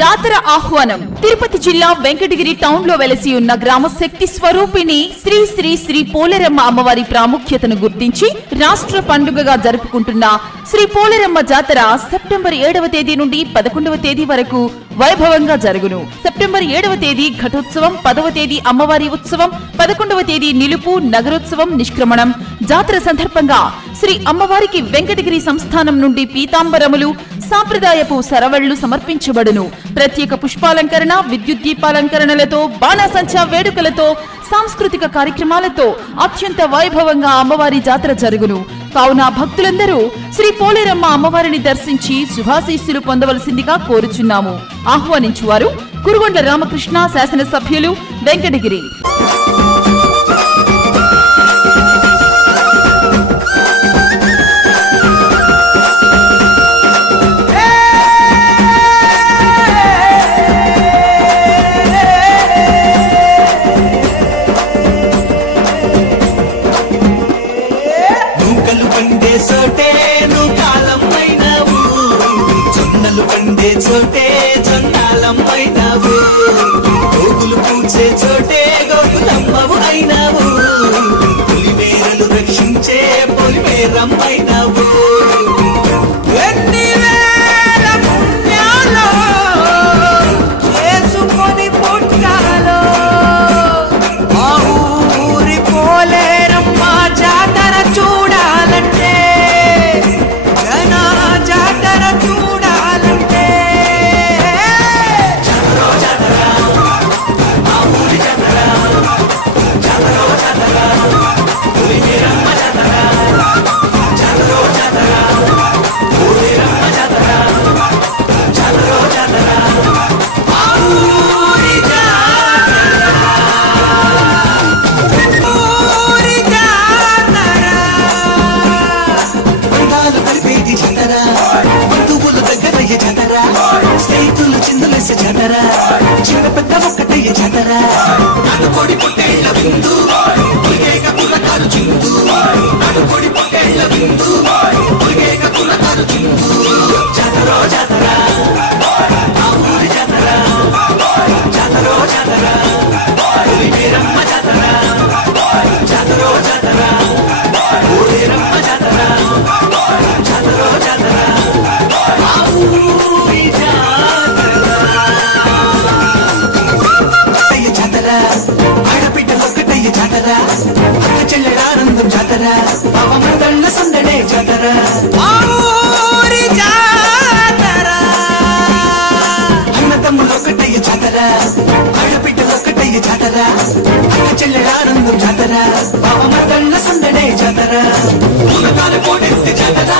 జాతర ఆహ్వానం తిరుపతి జిల్లా వెంకటగిరి టౌన్ లో వెలసి ఉన్న గ్రామ శక్తి స్వరూపిణి శ్రీ శ్రీ శ్రీ పోలేరమ్మ అమ్మవారి ప్రాముఖ్యతను గుర్తించి రాష్ట్ర పండుగగా జరుపుకుంటున్న శ్రీ పోలేరమ్మ జాతర సెప్టెంబర్ 7వ తేదీ నుండి 11వ తేదీ వరకు వైభవంగా జరుగును. సెప్టెంబర్ 7వ తేదీ ఘటోత్సవం, 10వ తేదీ అమ్మవారి ఉత్సవం, 11వ తేదీ నిలుపు నగరోత్సవం నిష్క్రమణం. జాతర సందర్భంగా శ్రీ అమ్మవారికి వెంకటగిరి సంస్థానం నుండి పీతాంబరములు, సాంప్రదాయపు సరవళ్లు సమర్పించబడును. ప్రత్యేక పుష్పాలంకరణ, విద్యుత్ దీపాలంకరణలతో, బాణాసంచా వేడుకలతో, సాంస్కృతిక కార్యక్రమాలతో అత్యంత వైభవంగా అమ్మవారి జాతర జరుగును. కావున భక్తులందరూ శ్రీ పోలేరమ్మ అమ్మవారిని దర్శించి శుభాశీస్సులు పొందవలసిందిగా కోరుచున్నాము. ఆహ్వానించువారు కురుగొండ్ల రామకృష్ణ, శాసనసభ్యులు, వెంకటగిరి. చోటే జొన్నాలమ్మ అయినావు, గోగులు పూచే చోటే గోగులమ్మవు అయినావు, పులిమేరలు రక్షించే పొలిమేరమ్మ అయినావు. చేసుకొని పుట్టాలో మా ఊరి పోలేరమ్మ జాతర చూడాలంటే, జన జాతర చూడాలంటే స్నేహితులు చిందులేసే జాతర, చిన్న పెద్ద ఒక్కటయ్యే జాతర, నాటుకోడి పొట్టేళ్ల విందు, పులిగేక పుల్లకారు చిందు, నాటుకోడి పొట్టేళ్ల విందు, పులిగేక పుల్లకారు చిందు. జాతర జాతర ఆ ఊరి జాతర, జాతర జాతర పులిమేరమ్మ జాతర, జాతర జాతర పోలేరమ్మ జాతర, జాతర జాతర ఆ ఊరి ఆడపిడ్డలొక్కటయ్య జాతర, అక్క చెల్లెల ఆనందం జాతర, అవమతళ్ళ సందడే జాతర, ఆ ఊరి జాతర. అన్నతమ్ములొక్కటయ్య జాతర, ఆడపిడ్డలొక్కటయ్య జాతర, అక్క చెల్లెల ఆనందం జాతర, అవమతళ్ళ సందడే జాతర, పూనకాల కోటెత్తి జాతర,